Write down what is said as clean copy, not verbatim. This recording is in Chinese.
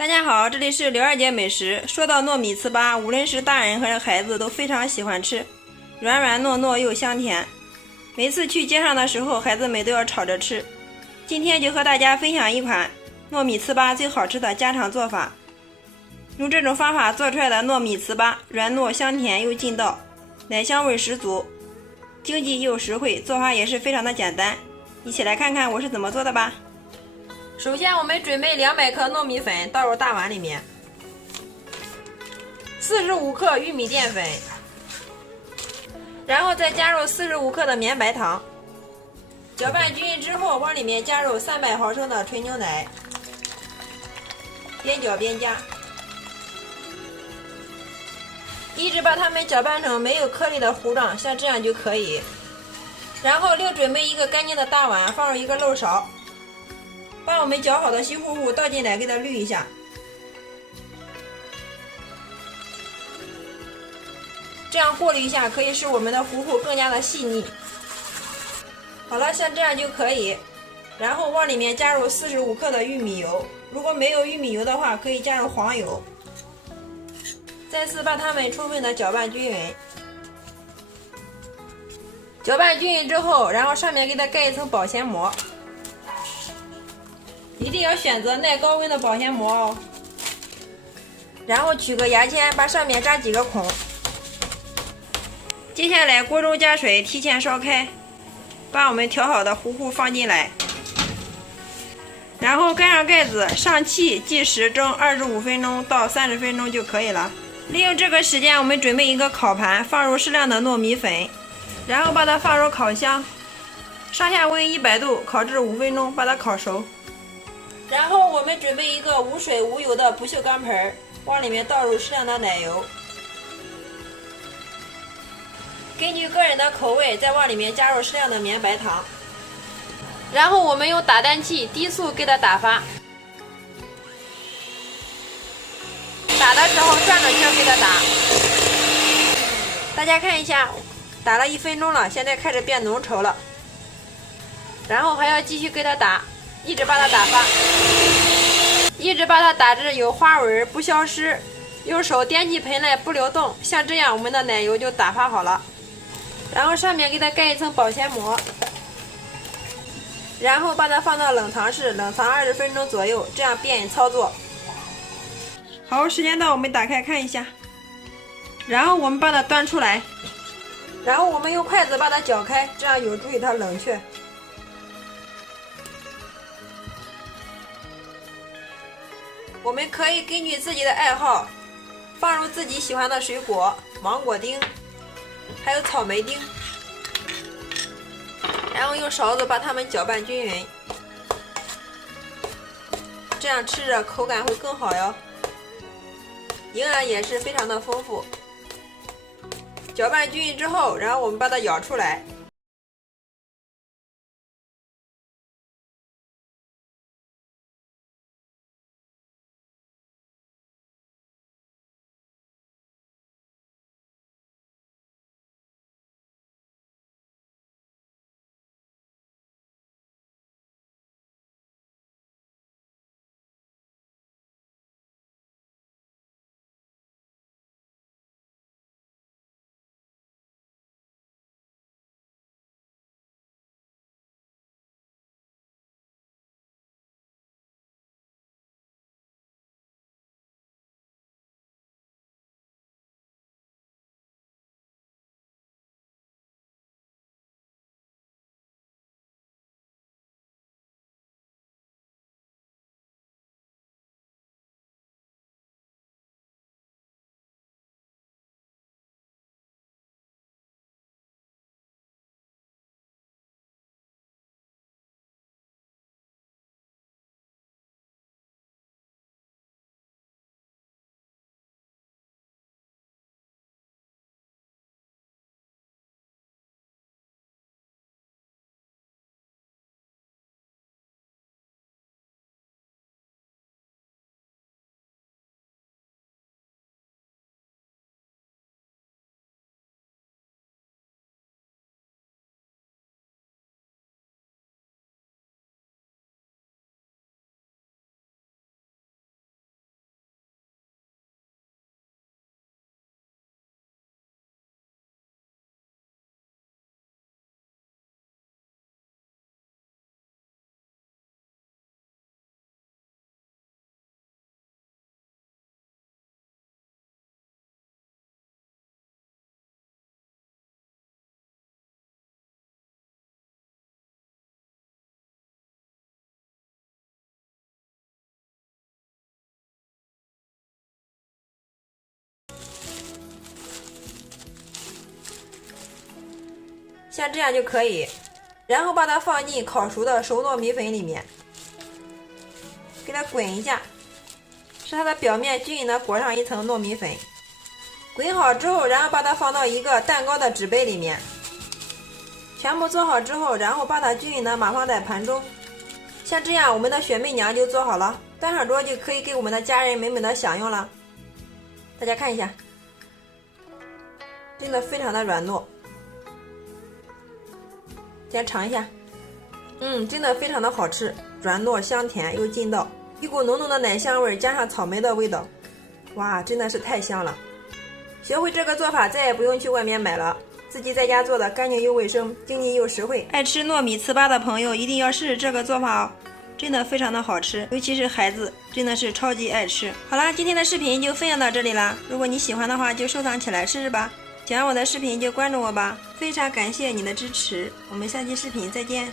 大家好，这里是刘二姐美食。说到糯米糍粑，无论是大人和孩子都非常喜欢吃，软软糯糯又香甜。每次去街上的时候，孩子们都要吵着吃。今天就和大家分享一款糯米糍粑最好吃的家常做法。用这种方法做出来的糯米糍粑，软糯香甜又劲道，奶香味十足，经济又实惠，做法也是非常的简单。一起来看看我是怎么做的吧。首先，我们准备200克糯米粉，倒入大碗里面，45克玉米淀粉，然后再加入45克的绵白糖，搅拌均匀之后，往里面加入300毫升的纯牛奶，边搅边加，一直把它们搅拌成没有颗粒的糊状，像这样就可以。然后另准备一个干净的大碗，放入一个漏勺。把我们搅好的稀糊物倒进来，给它滤一下，这样过滤一下可以使我们的糊糊更加的细腻。好了，像这样就可以。然后往里面加入45克的玉米油，如果没有玉米油的话，可以加入黄油。再次把它们充分的搅拌均匀。搅拌均匀之后，然后上面给它盖一层保鲜膜。一定要选择耐高温的保鲜膜哦。然后取个牙签，把上面扎几个孔。接下来锅中加水，提前烧开，把我们调好的糊糊放进来，然后盖上盖子，上气计时蒸25分钟到30分钟就可以了。利用这个时间，我们准备一个烤盘，放入适量的糯米粉，然后把它放入烤箱，上下温100度，烤至5分钟，把它烤熟。然后我们准备一个无水无油的不锈钢盆，往里面倒入适量的奶油，根据个人的口味再往里面加入适量的绵白糖，然后我们用打蛋器低速给它打发，打的时候转着圈给它打。大家看一下，打了1分钟了，现在开始变浓稠了，然后还要继续给它打，一直把它打发，一直把它打至有花纹不消失，用手掂起盆来不流动，像这样我们的奶油就打发好了。然后上面给它盖一层保鲜膜，然后把它放到冷藏室冷藏20分钟左右，这样便于操作。好，时间到，我们打开看一下，然后我们把它端出来，然后我们用筷子把它搅开，这样有助于它冷却。我们可以根据自己的爱好放入自己喜欢的水果，芒果丁，还有草莓丁，然后用勺子把它们搅拌均匀，这样吃着口感会更好哟，营养也是非常的丰富。搅拌均匀之后，然后我们把它舀出来。像这样就可以。然后把它放进烤熟的熟糯米粉里面，给它滚一下，使它的表面均匀的裹上一层糯米粉。滚好之后，然后把它放到一个蛋糕的纸杯里面。全部做好之后，然后把它均匀的码放在盘中。像这样，我们的雪媚娘就做好了，端上桌就可以给我们的家人美美的享用了。大家看一下，真的非常的软糯。先尝一下，真的非常的好吃，软糯香甜又劲道，一股浓浓的奶香味加上草莓的味道，哇，真的是太香了。学会这个做法，再也不用去外面买了，自己在家做的干净又卫生，经济又实惠。爱吃糯米糍粑的朋友一定要试试这个做法哦，真的非常的好吃，尤其是孩子真的是超级爱吃。好啦，今天的视频就分享到这里啦，如果你喜欢的话就收藏起来试试吧，喜欢我的视频就关注我吧，非常感谢你的支持，我们下期视频再见。